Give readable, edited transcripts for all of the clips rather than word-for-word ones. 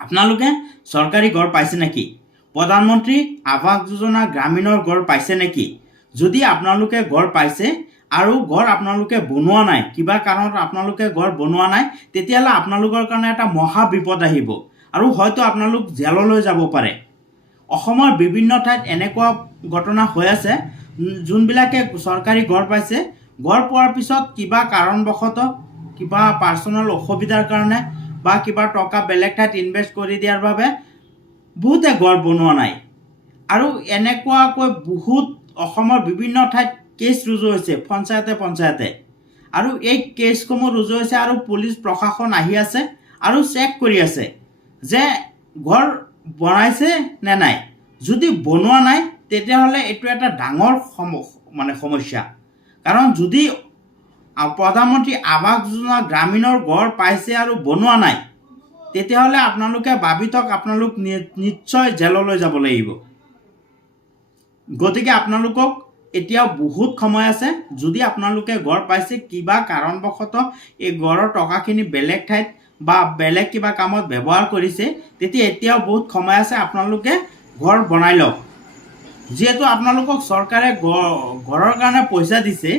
আপোনালোকে চৰকাৰী ঘৰ পাইছে নেকি? প্ৰধানমন্ত্ৰী আৱাস যোজনা গ্ৰামীণৰ ঘৰ পাইছে নেকি? যদি আপোনালোকে ঘৰ পাইছে আৰু ঘৰ আপোনালোকে বনোৱা নাই, কিবা কাৰণত আপোনালোকে ঘৰ বনোৱা নাই, তেতিয়াহ'লে আপোনালোকৰ কাৰণে এটা মহা বিপদ আহিব আৰু হয়তো আপোনালোক জেললৈ যাব পাৰে। অসমৰ বিভিন্ন ঠাইত এনেকুৱা ঘটনা হৈ আছে, যোনবিলাকে চৰকাৰী ঘৰ পাইছে, ঘৰ পোৱাৰ পিছত কিবা কাৰণবশতঃ কিবা পাৰ্চনেল অসুবিধাৰ কাৰণে বা কিবা টকা বেলেগ ঠাইত ইনভেষ্ট কৰি দিয়াৰ বাবে বহুতে ঘৰ বনোৱা নাই। আৰু এনেকুৱাকৈ বহুত অসমৰ বিভিন্ন ঠাইত কেছ ৰুজু হৈছে পঞ্চায়তে আৰু এই কেছসমূহ ৰুজু হৈছে আৰু পুলিচ প্ৰশাসন আহি আছে আৰু চেক কৰি আছে যে ঘৰ বনাইছে নে নাই। যদি বনোৱা নাই তেতিয়াহ'লে এইটো এটা ডাঙৰ সমস্যা। কাৰণ যদি প্ৰধানমন্ত্ৰী আৱাস যোজনা গ্ৰামীণৰ ঘৰ পাইছে আৰু বনোৱা নাই, তেতিয়াহ'লে আপোনালোকে ভাবি থওক আপোনালোক নিশ্চয় জেললৈ যাব লাগিব। গতিকে আপোনালোকক এতিয়াও বহুত সময় আছে। যদি আপোনালোকে ঘৰ পাইছে, কিবা কাৰণবশতঃ এই ঘৰৰ টকাখিনি বেলেগ ঠাইত বা বেলেগ কিবা কামত ব্যৱহাৰ কৰিছে, তেতিয়া এতিয়াও বহুত সময় আছে, আপোনালোকে ঘৰ বনাই লওক। যিহেতু আপোনালোকক চৰকাৰে ঘৰৰ কাৰণে পইচা দিছে,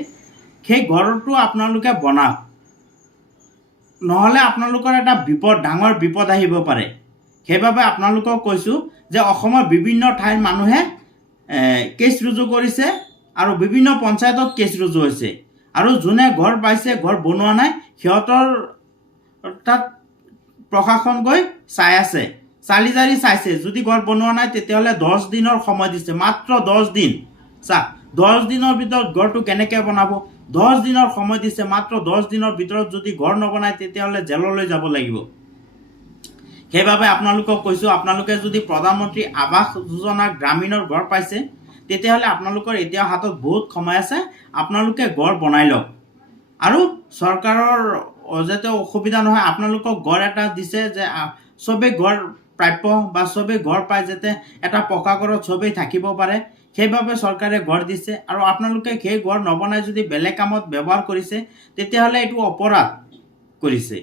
সেই ঘৰটো আপোনালোকে বনাওক, নহ'লে আপোনালোকৰ এটা ডাঙৰ বিপদ আহিব পাৰে। সেইবাবে আপোনালোকক কৈছোঁ যে অসমৰ বিভিন্ন ঠাইৰ মানুহে কেছ ৰুজু কৰিছে আৰু বিভিন্ন পঞ্চায়তত কেছ ৰুজু হৈছে। আৰু যোনে ঘৰ পাইছে, ঘৰ বনোৱা নাই, সিহঁতৰ তাত প্ৰশাসন গৈ চাই আছে, চালি জাৰি চাইছে। যদি ঘৰ বনোৱা নাই তেতিয়াহ'লে 10 দিনৰ সময় দিছে, মাত্ৰ 10 দিন। 10 দিনৰ ভিতৰত ঘৰটো কেনেকৈ বনাব? 10 দিনৰ সময় দিছে, মাত্ৰ 10 দিনৰ ভিতৰত যদি ঘৰ নবনায় তেতিয়াহ'লে জেললৈ যাব লাগিব। সেইবাবে আপোনালোকক কৈছোঁ, আপোনালোকে যদি প্ৰধানমন্ত্ৰী আৱাস যোজনা গ্ৰামীণৰ ঘৰ পাইছে, তেতিয়াহ'লে আপোনালোকৰ এতিয়া হাতত বহুত সময় আছে, আপোনালোকে ঘৰ বনাই লওক। আৰু চৰকাৰৰ যাতে অসুবিধা নহয়, আপোনালোকক ঘৰ এটা দিছে যে চবেই ঘৰ প্ৰাপ্য বা চবেই ঘৰ পায়, যাতে এটা পকা ঘৰত চবেই থাকিব পাৰে, সেইবাবে চৰকাৰে ঘৰ দিছে। আৰু আপোনালোকে সেই ঘৰ নবনাই যদি বেলেগ কামত ব্যৱহাৰ কৰিছে, তেতিয়াহ'লে এইটো অপৰাধ কৰিছে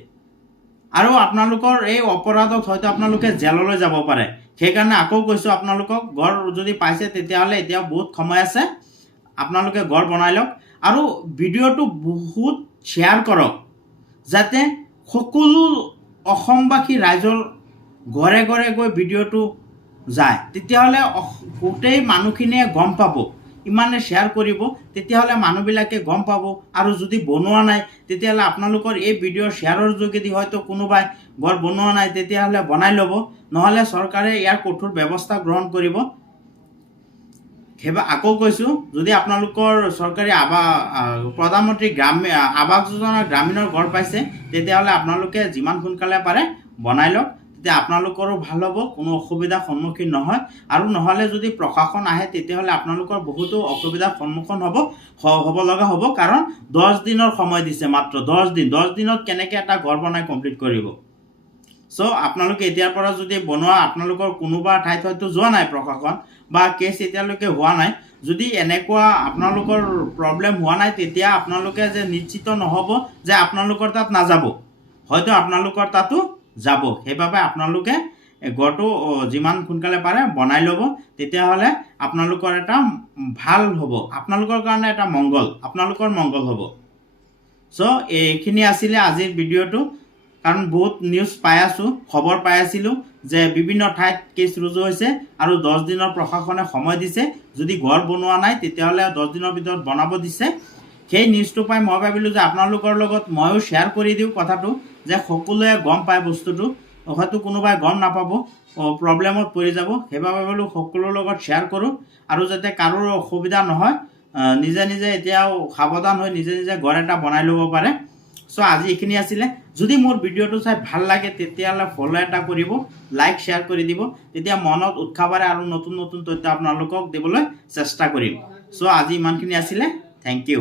আৰু আপোনালোকৰ এই অপৰাধত হয়তো আপোনালোকে জেললৈ যাব পাৰে। সেইকাৰণে আকৌ কৈছোঁ, আপোনালোকক ঘৰ যদি পাইছে তেতিয়াহ'লে এতিয়া বহুত সময় আছে, আপোনালোকে ঘৰ বনাই লওক। আৰু ভিডিঅ'টো বহুত শ্বেয়াৰ কৰক, যাতে সকলো অসমবাসী ৰাইজৰ ঘৰে ঘৰে গৈ ভিডিঅ'টো যায়। তেতিয়াহ'লে গোটেই মানুহখিনিয়ে গম পাব। ইমানে শ্বেয়াৰ কৰিব, তেতিয়াহ'লে মানুহবিলাকে গম পাব। আৰু যদি বনোৱা নাই, তেতিয়াহ'লে আপোনালোকৰ এই ভিডিঅ' শ্বেয়াৰৰ যোগেদি হয়তো কোনোবাই ঘৰ বনোৱা নাই, তেতিয়াহ'লে বনাই ল'ব, নহ'লে চৰকাৰে ইয়াৰ কঠোৰ ব্যৱস্থা গ্ৰহণ কৰিব। সেইবাবে আকৌ কৈছোঁ, যদি আপোনালোকৰ চৰকাৰী প্ৰধানমন্ত্ৰী আৱাস যোজনা গ্ৰামীণৰ ঘৰ পাইছে, তেতিয়াহ'লে আপোনালোকে যিমান সোনকালে পাৰে বনাই লওক। তেতিয়া আপোনালোকৰো ভাল হ'ব, কোনো অসুবিধাৰ সন্মুখীন নহয়। আৰু নহ'লে যদি প্ৰশাসন আহে, তেতিয়াহ'লে আপোনালোকৰ বহুতো অসুবিধাৰ সন্মুখীন হ'ব লগা হ'ব। কাৰণ 10 দিনৰ সময় দিছে, মাত্ৰ 10 দিন। 10 দিনত কেনেকৈ এটা ঘৰ বনাই কমপ্লিট কৰিব? আপোনালোকে এতিয়াৰ পৰা যদি বনোৱা, আপোনালোকৰ কোনোবা ঠাইত হয়তো যোৱা নাই প্ৰশাসন বা কেছ এতিয়ালৈকে হোৱা নাই, যদি এনেকুৱা আপোনালোকৰ প্ৰব্লেম হোৱা নাই, তেতিয়া আপোনালোকে যে নিশ্চিত নহ'ব যে আপোনালোকৰ তাত নাযাব, হয়তো আপোনালোকৰ তাতো যাব। সেইবাবে আপোনালোকে ঘৰটো যিমান সোনকালে পাৰে বনাই ল'ব, তেতিয়াহ'লে আপোনালোকৰ এটা ভাল হ'ব, আপোনালোকৰ কাৰণে এটা আপোনালোকৰ মংগল হ'ব। এইখিনি আছিলে আজিৰ ভিডিঅ'টো। কাৰণ বহুত নিউজ পাই আছোঁ, খবৰ পাই আছিলোঁ যে বিভিন্ন ঠাইত কেছ ৰুজু হৈছে আৰু 10 দিনৰ প্ৰশাসনে সময় দিছে। যদি ঘৰ বনোৱা নাই তেতিয়াহ'লে 10 দিনৰ ভিতৰত বনাব দিছে। সেই নিউজটো পাই মই ভাবিলোঁ যে আপোনালোকৰ লগত ময়ো শ্বেয়াৰ কৰি দিওঁ কথাটো, যে সকলোৱে গম পায় বস্তুটো। হয়তো কোনোবাই গম নাপাব, প্ৰব্লেমত পৰি যাব। সেইবাবে ভাবিলোঁ সকলোৰ লগত শ্বেয়াৰ কৰোঁ, আৰু যাতে কাৰোৰ অসুবিধা নহয়, নিজে নিজে এতিয়াও সাৱধান হৈ নিজে নিজে ঘৰ এটা বনাই ল'ব পাৰে। আজি এইখিনি আছিলে। যদি মোৰ ভিডিঅ'টো চাই ভাল লাগে, তেতিয়াহ'লে ফ'ল' এটা কৰিব, লাইক শ্বেয়াৰ কৰি দিব। তেতিয়া মনত উৎসাহ বাঢ়ে আৰু নতুন নতুন তথ্য আপোনালোকক দিবলৈ চেষ্টা কৰিম। আজি ইমানখিনি আছিলে। Thank U.